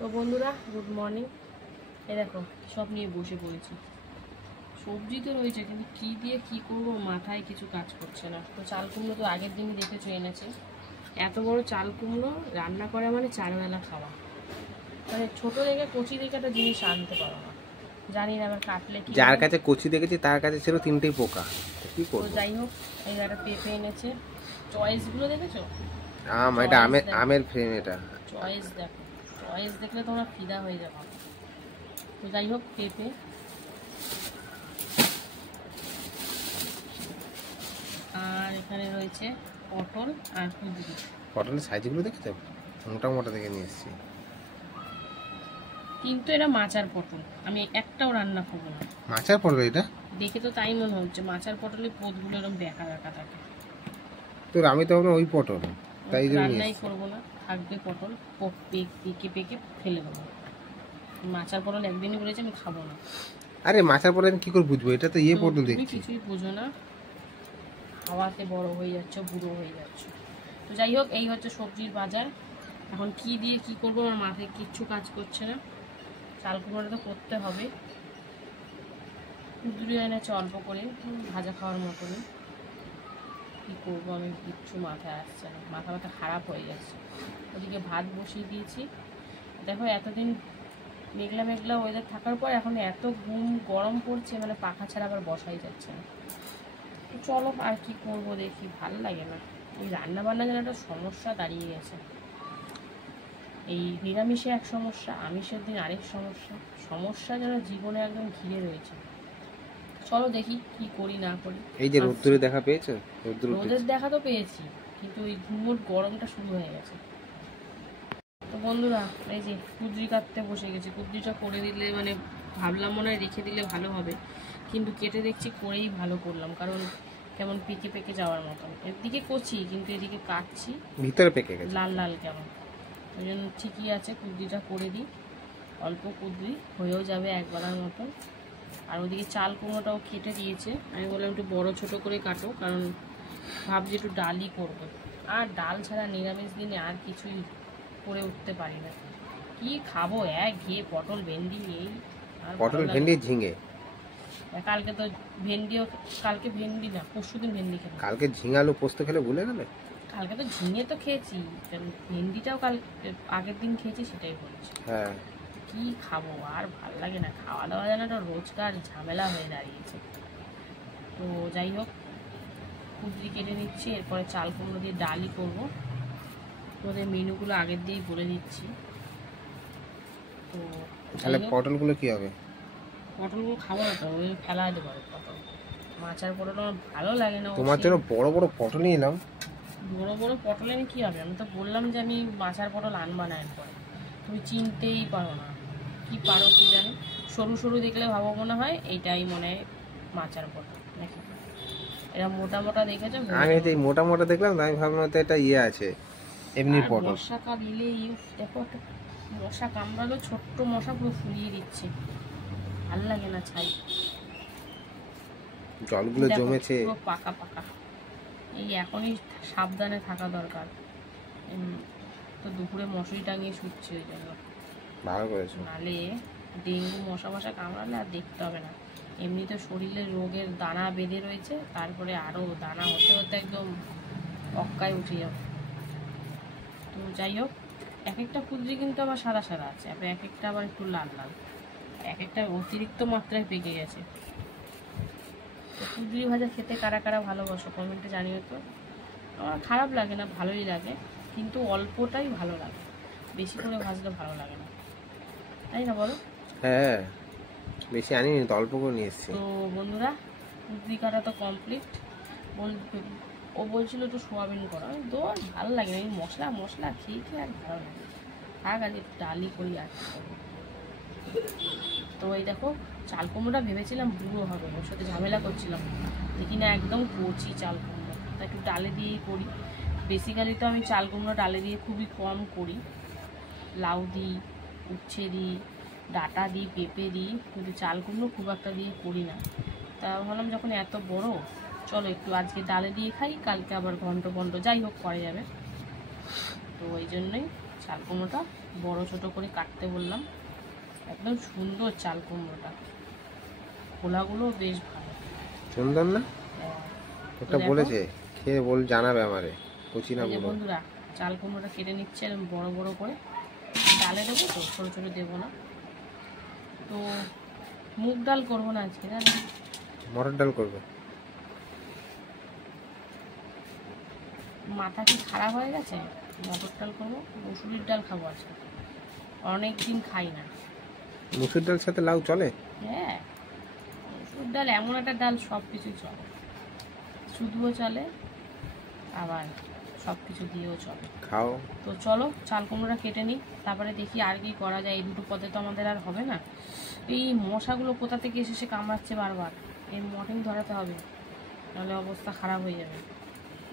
তো বন্ধুরা good morning. এই দেখো সব নিয়ে বসে পড়েছি। সবজি তো রয়েছে কিন্তু কি দিয়ে কি করব মাথায় কিছু কাজ করছে না। তো চাল কুমড়ো তো আগের দিনই দেখেছো এনেছে। এত বড় চাল কুমড়ো রান্না করা মানে 4 বেলা খাওয়া। মানে ছোট দেখে কচি দেখে একটা জিনিস আনতে পারো না, জানি না আবার কাটলে কি। যার কাছে কচি দেখেছি তার কাছে ছিল 3টেই পোকা। কি করব? তো যাই হোক, এই একটা পেঁপে এনেছে। চয়েসগুলো দেখেছো? এটা আমের ফ্রেম। এটা চয়েস দেখো, চয়েস দেখলে তোমরা ফিদা হয়ে যাবে। তো যাই হোক, পেঁপে আর এখানে রয়েছে পটল আর কুঁদরি। পটলের সাইজগুলো দেখেছো? মোটা মোটা দেখে নিয়ে এসেছি। কিন্তু এটা মাচার পটল, আমি একটাও রান্না করবো না। মাচার পটল? এটা দেখে তো তাই মনে হচ্ছে, মাচার পটলের পদগুলো এরকম বেঁকা বেঁকা থাকে। তো আমি তো ভাবলাম ওই পটল, তাই রান্নাই করবো না, থাকবে পটল পেকে পেকে ফেলে দেবো। মাচার পটল একদিনই বলেছি আমি খাবো না। আরে মাচার পটল আমি কি করে বুঝবো? এটা তো পটল দেখছি। কিছুই বুঝো না, খাওয়াতে বড় হয়ে যাচ্ছে, বুড়ো হয়ে যাচ্ছে। তো যাই হোক, এই হচ্ছে সবজির বাজার। এখন কি দিয়ে কি করবো আমার মাথায় কিচ্ছু কাজ করছে না। চাল কুমড়োটা তো করতে হবে। কুঁদরি এনেছে অল্প করে, ভাজা খাওয়ার মতনই। কী করবো আমি কিচ্ছু মাথায় আসছে না, মাথা খারাপ হয়ে যাচ্ছে। ওদিকে ভাত বসিয়ে দিয়েছি। দেখো এতদিন মেঘলা মেঘলা ওয়েদার থাকার পর এখন এত গরম পড়ছে, মানে পাখা ছাড়া আবার বসাই যাচ্ছে না। তো চলো আর কি করব দেখি, ভাল লাগে না। এই রান্না বান্না যেন একটা সমস্যা দাঁড়িয়ে গেছে। এই নিরামিষে এক সমস্যা, আমিষের দিন আরেক সমস্যা। সমস্যা যেন জীবনে একদম ঘিরে রয়েছে। চলো দেখি কি করি না করি। এই যে রোদ্দুরে দেখা পেয়েছো? রোদের দেখা তো পেয়েছি, কিন্তু ওই ঘুমোট গরমটা শুরু হয়ে গেছে। তো বন্ধুরা, এই যে কুঁদরি কাটতে বসে গেছি। কুঁদরিটা করে দিলে মানে ভাবলাম মনে হয় রেখে দিলে ভালো হবে, কিন্তু কেটে দেখছি করেই ভালো করলাম, কারণ কেমন পেকে পেকে যাওয়ার মতন। এদিকে কচি কিন্তু এদিকে কাটছি ভিতরে পেকে গেছে, লাল লাল কেমন। ওই জন্য ঠিকই আছে, কুঁদরিটা করে দিই। অল্প কুঁদরি হয়েও যাবে একবেলার মতন। আর ওদিকে চাল কুমড়োটাও কেটে দিয়েছে। আমি বললাম একটু বড় ছোট করে কাটো, কারণ ভাবছি একটু ডালই করবো। আর ডাল ছাড়া নিরামিষ দিনে আর কিছুই করে উঠতে পারি না। কি খাবো ঘিয়ে পটল ভেন্ডি এই। আর পটল ভেন্ডি ঝিঙে। কালকে তো ভেন্ডিও, কালকে ভেন্ডি না পরশুদিন ভেন্ডি খেলাম। কালকে ঝিঙালু পোস্ত খেলে ভুলে গেলে? কালকে তো ঝিঙে তো খেয়েছি, ভেন্ডিটাও কাল আগের দিন খেয়েছি, সেটাই বলছি। হ্যাঁ, কি খাবো, আর ভাল লাগে না। খাওয়া দাওয়া যেন একটা রোজকার ঝামেলা হয়ে দাঁড়িয়েছে। তো যাই হোক, কুঁদরি কেটে নিচ্ছি, এরপরে চাল কুমড়ো দিয়ে ডালই করবো। তোদের মেনুগুলো আগের দিয়েই বলে দিচ্ছি। তো তাহলে পটলগুলো কি হবে? পটলগুলো খাবো না তো, ওই ফেলাই দেবো পটল। মাচার পটল আমার ভালো লাগে না। তোমার জন্য বড় বড় পটল নিয়ে এলাম। বড় বড় পটল এনে কী হবে? আমি তো বললাম যে আমি মাচার পটল আনবা না এরপরে। তুমি চিনতেই পারো না, কি পারো কি জানি। সরু সরু দেখলে ভাবো মনে হয় এইটাই মনে হয় মাচার পটল নাকি। এরা মোটা মোটা দেখেছো? আমি এই মোটা মোটা দেখলাম, আমি ভাবলাম তো এটা আছে এমনি পটল। মশা কামড়িলে দেখো, একটা মশা কামড়ালো, ছোট্ট মশা পুরো ফুলিয়ে দিচ্ছে। ভাল লাগে না ছাই। জলগুলো জমেছে পাকা পাকা। এই এখনই সাবধানে থাকা দরকার। তো দুপুরে মশারি টাঙিয়ে শুচ্ছে, ওই জন্য ভালো করেছো। নালে ডেঙ্গু মশা কামড়ালে আর দেখতে হবে না। এমনিতে শরীরে রোগের দানা বেঁধে রয়েছে, তারপরে আরও দানা হতে হতে একদম অক্কায় উঠে যাবে। তো যাই হোক, এক একটা কুঁদরি কিন্তু আবার সাদা সাদা আছে, এক একটা আবার একটু লাল লাল, এক একটা অতিরিক্ত মাত্রায় পেকে গেছে। তো কুঁদরি ভাজা খেতে কারা কারা ভালোবাসো কমেন্টে জানিও তো। আমার খারাপ লাগে না, ভালোই লাগে, কিন্তু অল্পটাই ভালো লাগে, বেশি করে ভাজলে ভালো লাগে না, তাই না বলো? হ্যাঁ, বেশি আনিনি তো, অল্প করে নিয়ে এসেছি। তো বন্ধুরা, কুঁদরি কাটা তো কমপ্লিট। ও বলছিল একটু সোয়াবিন করা, দোর ভালো লাগে না, এই মশলা মশলা খেয়ে খেয়ে আর ভালো লাগে। থাক আজ একটু ডালই করি আর কি করবো। তো এই দেখো, চাল কুমড়োটা ভেবেছিলাম বুড়ো হবে, ওর সাথে ঝামেলা করছিলাম, দেখি না একদম কচি চাল কুমড়ো। তা একটু ডালে দিয়েই করি। বেসিক্যালি তো আমি চাল কুমড়ো ডালে দিয়ে খুবই কম করি। লাউ দিই, উচ্ছে দিই, ডাঁটা দিই, পেঁপে দিই, কিন্তু চাল কুমড়ো খুব একটা দিয়ে করি না। তা ভাবলাম যখন এত বড়, চলো একটু আজকে ডালে দিয়ে খাই, কালকে আবার ঘন্ট যাই হোক করা যাবে। তো ওই জন্যই চাল কুমড়োটা বড় ছোট করে কাটতে বললাম। একদম সুন্দর চাল কুমড়োটা, খোলাগুলো বেশ ভালো, সুন্দর না? হ্যাঁ। ওটা বলেছে খেয়ে জানাবে আমারে কুচি না এই যে পুরো। বন্ধুরা চাল কুমড়োটা কেটে নিচ্ছে এরকম বড় বড় করে, ডালে দেবো তো, ছোটো ছোটো দেবো না। তো মুগ ডাল করবো না আজকে, জানি মটর ডাল করবে? মাথা কি খারাপ হয়ে গেছে? মটর ডাল করবো, মুসুরির ডাল খাবো আজকে, অনেক দিন খাই না। মুসুর ডাল সাথে লাউ চলে? হ্যাঁ, মুসুর ডাল এমন একটা ডাল সব কিছু চলে, শুধুও চলে আবার সব কিছু দিয়েও চলে। খাও। তো চলো চাল কুমড়োটা কেটে নিই, তারপরে দেখি আর কি করা যায়। এই দুটো পদে তো আমাদের আর হবে না। এই মশাগুলো কোথা থেকে এসে কামড়াচ্ছে বারবার, এর মর্নিং ধরাতে হবে, নাহলে অবস্থা খারাপ হয়ে যাবে।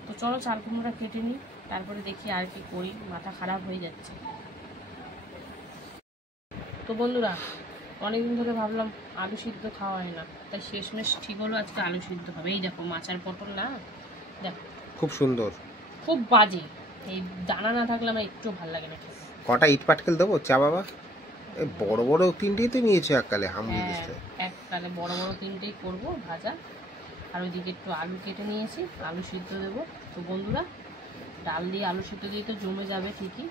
তো চলো চাল কুমড়োটা কেটে নিই, তারপরে দেখি আর কি করি, মাথা খারাপ হয়ে যাচ্ছে। তো বন্ধুরা অনেকদিন ধরে ভাবলাম আলু সিদ্ধ খাওয়া হয় না, তাই শেষমেশ ঠিক হলো আজকে আলু সিদ্ধ হবে। এই দেখো মাচার পটল না, দেখো খুব সুন্দর, খুব বাজে, এই দানা না থাকলে আমার একটু ভালো লাগে না খেতে। কটা ইট পাটকেল দেবো চা বাবা? এই বড় বড় তিনটেই তো নিয়েছে এককালে হামুল হ্যাঁ, দিচ্ছে। এককালে বড় বড় তিনটেই করবো ভাজা, আর ওইদিকে একটু আলু কেটে নিয়েছি, আলু সিদ্ধ দেবো। তো বন্ধুরা ডাল দিয়ে আলু সিদ্ধ দিয়ে তো জমে যাবে ঠিকই।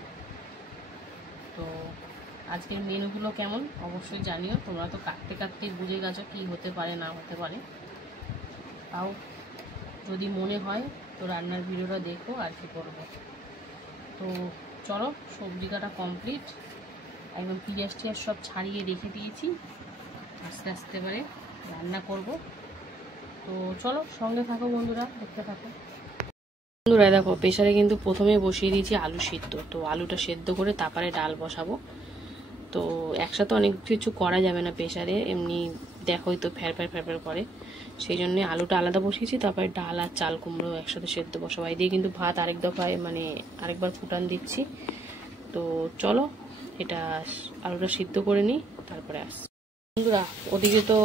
তো আজকের মেনুগুলো কেমন অবশ্যই জানিও, তোমরা তো কাটতে কাটতেই বুঝে গেছো কী হতে পারে না হতে পারে। তাও যদি মনে হয় তো রান্নার ভিডিওটা দেখো আর কি করবো। তো চলো সবজি কাটা কমপ্লিট, একদম পিঁয়াজ টিয়াজ সব ছাড়িয়ে রেখে দিয়েছি, আস্তে আস্তে করে রান্না করব। তো চলো সঙ্গে থাকো বন্ধুরা, দেখতে থাকো। বন্ধুরা দেখো প্রেসারে কিন্তু প্রথমে বসিয়ে দিয়েছি আলু সিদ্ধ, তো আলুটা সেদ্ধ করে তারপরে ডাল বসাবো। তো একসাথে অনেক কিছু করা যাবে না প্রেসারে, এমনি দেখোই তো ফ্যার ফ্যার করে, সেই জন্যে আলুটা আলাদা বসিয়েছি, তারপরে ডাল আর চাল কুমড়ো একসাথে সেদ্ধ বসাবো। এই দিয়ে কিন্তু ভাত আরেক দফায় মানে আরেকবার ফুটান দিচ্ছি। তো চলো এটা আলুটা সিদ্ধ করে নিই, তারপরে আসছি। বন্ধুরা ওদিকে তো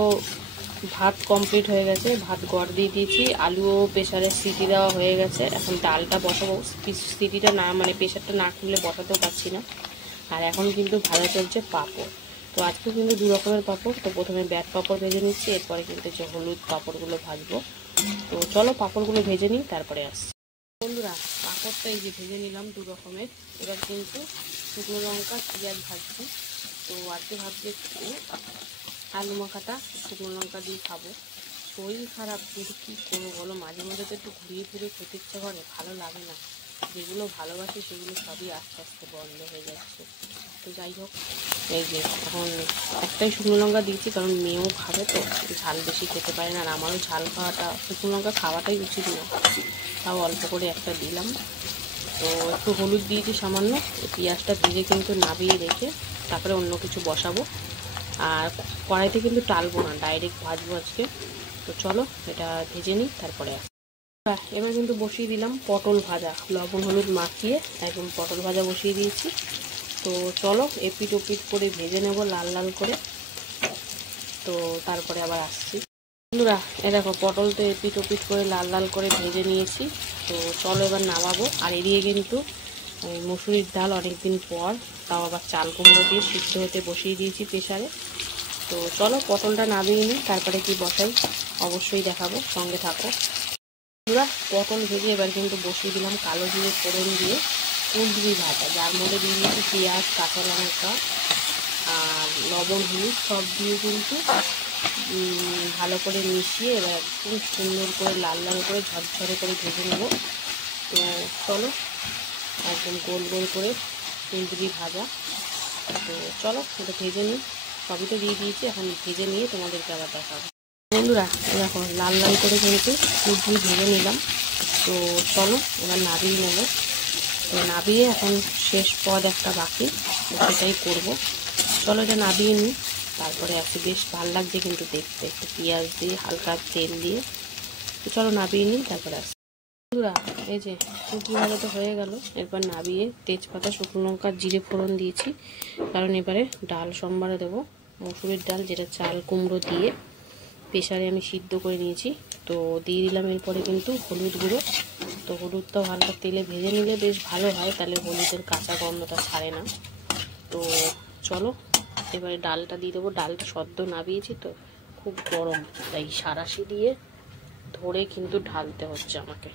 ভাত কমপ্লিট হয়ে গেছে, ভাত গড় দিয়ে দিয়েছি, আলুও প্রেসারে সিটি দেওয়া হয়ে গেছে। এখন ডালটা বসাবো, সিটিটা না মানে প্রেসারটা না খুললে বসাতেও পারছি না। আর এখন কিন্তু ভাজা চলছে পাঁপড়। তো আজকে কিন্তু দু রকমের পাঁপড়, তো প্রথমে ব্যাট পাঁপড় ভেজে নিচ্ছি, এরপরে কিন্তু যে হলুদ পাঁপড়গুলো ভাজবো। তো চলো পাঁপড়গুলো ভেজে নিই, তারপরে আসছি। বন্ধুরা পাঁপড়টা এই যে ভেজে নিলাম দু রকমের, এবার কিন্তু শুকনো লঙ্কা পেঁয়াজ ভাজছি। তো আজকে ভাবছি একটু আলু মাখাটা শুকনো লঙ্কা দিয়ে খাবো। শরীর খারাপ কিন্তু কী করবো বলো, মাঝে মধ্যে তো একটু ঘুরিয়ে ফিরে খেতে ইচ্ছে করে, ভালো লাগে না। যেগুলো ভালোবাসি সেগুলো সবই আস্তে আস্তে বন্ধ হয়ে যাচ্ছে। তো যাই হোক এই যে এখন একটাই শুকনো লঙ্কা দিয়েছি, কারণ মেয়েও খাবে তো, ঝাল বেশি খেতে পারে না, আর আমারও ঝাল খাওয়াটা শুকনো লঙ্কা খাওয়াটাই উচিত না, তাও অল্প করে একটা দিলাম। তো একটু হলুদ দিয়েছি সামান্য, পেঁয়াজটা ভেজে কিন্তু নাবিয়ে রেখে তারপরে অন্য কিছু বসাবো। আর কড়াইতে কিন্তু টালবো না, ডাইরেক্ট ভাজবো আজকে। তো চলো এটা ভেজে নিই, তারপরে এবার কিন্তু বসিয়ে দিলাম পটল ভাজা, লবণ হলুদ মাখিয়ে একদম পটল ভাজা বসিয়ে দিয়েছি। তো চলো এপিট ওপিট করে ভেজে নেব লাল লাল করে, তো তারপরে আবার আসছি। বন্ধুরা এ দেখো পটল তো এপিট ওপিট করে লাল লাল করে ভেজে নিয়েছি। তো চলো এবার নামাবো। আর এদিকে কিন্তু মুসুরির ডাল অনেকদিন পর, তাও আবার চাল কুমড়ো দিয়ে সিদ্ধ হতে বসিয়ে দিয়েছি প্রেসারে। তো চলো পটলটা নামিয়ে নিই, তারপরে কি বসাই অবশ্যই দেখাবো, সঙ্গে থাকো। বন্ধুরা পটল ভেজে এবার কিন্তু বসিয়ে দিলাম কালো জিরে ফোড়ন দিয়ে কুঁদরি ভাজা, যার মধ্যে দিয়ে দিয়েছি পেঁয়াজ কাঁচা লঙ্কা আর লবণ হলুদ সব দিয়ে কিন্তু ভালো করে মিশিয়ে এবার একদম সুন্দর করে লাল লাল করে ঝরঝরে করে ভেজে নেব। তো চলো একদম গোল গোল করে কুঁদরি ভাজা। তো চলো এটা ভেজে নিই, সবই তো দিয়ে দিয়েছি, এখন ভেজে নিয়ে তোমাদেরকে আবার দেখাবো। বন্ধুরা দেখো লাল লাল করে কিন্তু কুঁদরি ভেজে নিলাম। তো চলো এবার নাবিয়ে নেব। তো নাবিয়ে এখন শেষ পদ একটা বাকি, সেটাই করব। চলো এটা নাবিয়ে নিই, তারপরে আসি। বেশ ভালো লাগছে কিন্তু দেখতে, একটু পেঁয়াজ দিয়ে হালকা তেল দিয়ে। তো চলো নাবিয়ে নিই, তারপরে আসি। বন্ধুরা এই যে কুঁদরি ভাজা তো হয়ে গেল, এরপর নাবিয়ে তেজপাতা শুকনো লঙ্কা জিরে ফোড়ন দিয়েছি, কারণ এবারে ডাল সম্বারে দেবো মুসুরির ডাল, যেটা চাল কুমড়ো দিয়ে প্রেসারে আমি সিদ্ধ করে নিয়েছি। তো দিয়ে দিলাম এরপরে কিন্তু হলুদ গুঁড়ো। তো হলুদটাও হালকা তেলে ভেজে নিলে বেশ ভালো হয়, তাহলে হলুদের কাঁচা গন্ধটা ছাড়ে না। তো চলো এবারে ডালটা দিয়ে দেবো। ডালটা সদ্য নাবিয়েছি তো খুব গরম, তাই সাঁড়াশি দিয়ে ধরে কিন্তু ঢালতে হচ্ছে আমাকে।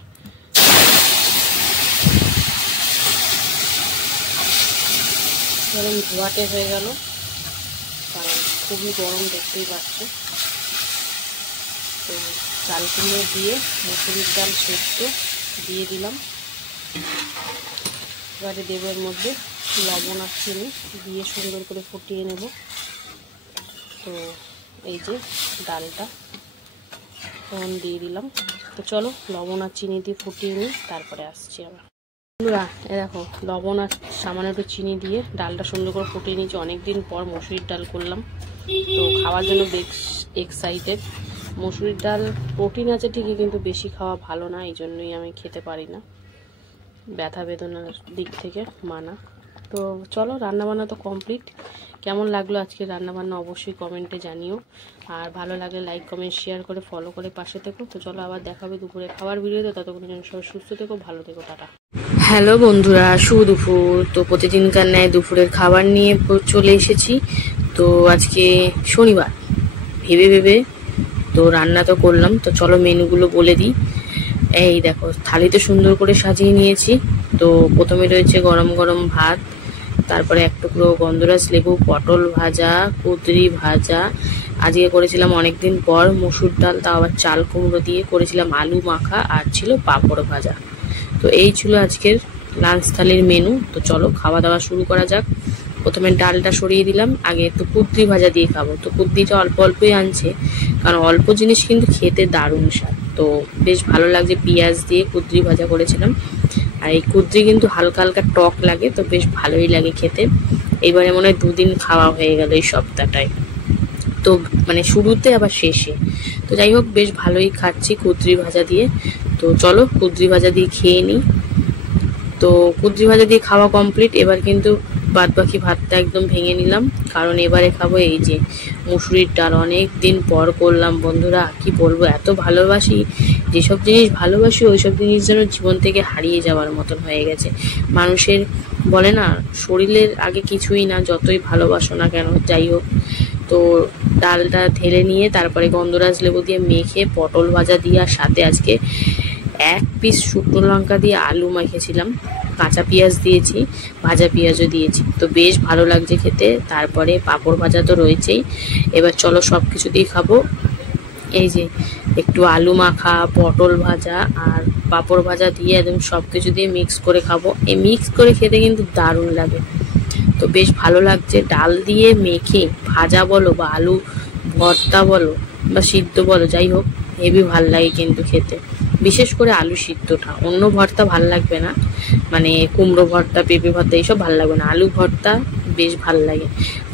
গরম ধোয়াটে হয়ে গেল, কারণ খুবই গরম দেখতেই পাচ্ছে। তো চাল কুমড়ো দিয়ে মসুরির ডাল সেদ্ধ দিয়ে দিলাম। এবারে দেবো এর মধ্যে লবণ আর চিনি দিয়ে সুন্দর করে ফুটিয়ে নেব। তো এই যে ডালটা তখন দিয়ে দিলাম। তো চলো লবণ আর চিনি দিয়ে ফুটিয়ে নিই, তারপরে আসছি আবার। বন্ধুরা এ দেখো লবণ আর সামান্য একটু চিনি দিয়ে ডালটা সুন্দর করে ফুটিয়ে নিয়েছি। অনেকদিন পর মসুরির ডাল করলাম, তো খাওয়ার জন্য বেশ এক্সাইটেড। মসুরির ডাল প্রোটিন আছে ঠিকই, কিন্তু বেশি খাওয়া ভালো না, এই জন্যই আমি খেতে পারি না, ব্যথা বেদনার দিক থেকে মানা। তো চলো রান্নাবান্না তো কমপ্লিট। কেমন লাগলো আজকে রান্নাবান্না অবশ্যই কমেন্টে জানিও, আর ভালো লাগলে লাইক কমেন্ট শেয়ার করে ফলো করে পাশে থেকো। তো চলো আবার দেখাবে দুপুরে খাবার ভিডিওতে, ততক্ষণ যেন সবাই সুস্থ থেকো, ভালো থেকো, টাটা। হ্যালো বন্ধুরা, দুপুর। তো প্রতিদিনকার ন্যায় দুপুরের খাবার নিয়ে চলে এসেছি। তো আজকে শনিবার ভেবে ভেবে তো রান্না তো করলাম। তো চলো মেনুগুলো বলে দিই। এই দেখো থালিতে সুন্দর করে সাজিয়ে নিয়েছি। তো প্রথমে রয়েছে গরম গরম ভাত, তারপরে এক টুকরো গন্ধরাজ লেবু, পটল ভাজা, কুঁদরি ভাজা, আজকে করেছিলাম অনেকদিন পর মসুর ডাল, তাও আবার চাল কুমড়ো দিয়ে করেছিলাম, আলু মাখা, আর ছিল পাঁপড় ভাজা। তো এই ছিল আজকের লাঞ্চ থালির মেনু। তো চলো খাওয়া দাওয়া শুরু করা যাক। প্রথমে ডালটা সরিয়ে দিলাম, আগে একটু কুঁদরি ভাজা দিয়ে খাবো। তো কুঁদরিটা অল্প অল্পই আনছে, কারণ অল্প জিনিস কিন্তু খেতে দারুণ স্বাদ। তো বেশ ভালো লাগছে, পেঁয়াজ দিয়ে কুঁদরি ভাজা করেছিলাম। আর এই কুঁদরি কিন্তু হালকা হালকা টক লাগে, তো বেশ ভালোই লাগে খেতে। এবারে মনে হয় 2 দিন খাওয়া হয়ে গেল এই সপ্তাহটায়, তো মানে শুরুতে আবার শেষে। তো যাই হোক বেশ ভালোই খাচ্ছি কুঁদরি ভাজা দিয়ে। তো চলো কুঁদরি ভাজা দিয়ে খেয়ে নিই। তো কুঁদরি ভাজা দিয়ে খাওয়া কমপ্লিট। এবার কিন্তু বাদ বাকি ভাতটা একদম ভেঙে নিলাম, কারণ এবারে খাবো এই যে মুসুরির ডাল। অনেক দিন পর করলাম বন্ধুরা, কি বলবো, এত ভালোবাসি, যেসব জিনিস ভালোবাসি ওইসব জিনিস যেন জীবন থেকে হারিয়ে যাওয়ার মতন হয়ে গেছে। মানুষের বলে না শরীরের আগে কিছুই না, যতই ভালোবাসো না কেন। যাই হোক, তো ডালটা ঢেলে নিয়ে তারপরে গন্ধরাজ লেবু দিয়ে মেখে পটল ভাজা দিয়ে, আর সাথে আজকে 1 পিস শুকনো লঙ্কা দিয়ে আলু মেখেছিলাম, কাঁচা পেঁয়াজ দিয়েছি, ভাজা পেঁয়াজও দিয়েছি। তো বেশ ভালো লাগছে খেতে। তারপরে পাঁপড় ভাজা তো রয়েছেই। এবার চলো সব কিছু দিয়ে খাবো। এই যে একটু আলু মাখা, পটল ভাজা আর পাঁপড় ভাজা দিয়ে একদম সব কিছু দিয়ে মিক্স করে খাবো। এই মিক্স করে খেতে কিন্তু দারুণ লাগে। তো বেশ ভালো লাগছে। ডাল দিয়ে মেখে ভাজা বলো বা আলু ভর্তা বলো বা সিদ্ধ বলো, যাই হোক হেভি ভাল লাগে কিন্তু খেতে। বিশেষ করে আলু সিদ্ধটা, অন্য ভর্তা ভাল লাগবে না, মানে কুমড়ো ভর্তা, পেঁপে ভর্তা এইসব ভাল লাগবে না, আলু ভর্তা বেশ ভাল লাগে।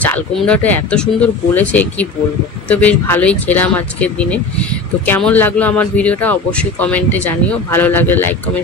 চাল কুমড়োটা এত সুন্দর গলেছে কি বলবো। তো বেশ ভালোই খেলাম আজকের দিনে। তো কেমন লাগলো আমার ভিডিওটা অবশ্যই কমেন্টে জানিও। ভালো লাগলে লাইক কমেন্ট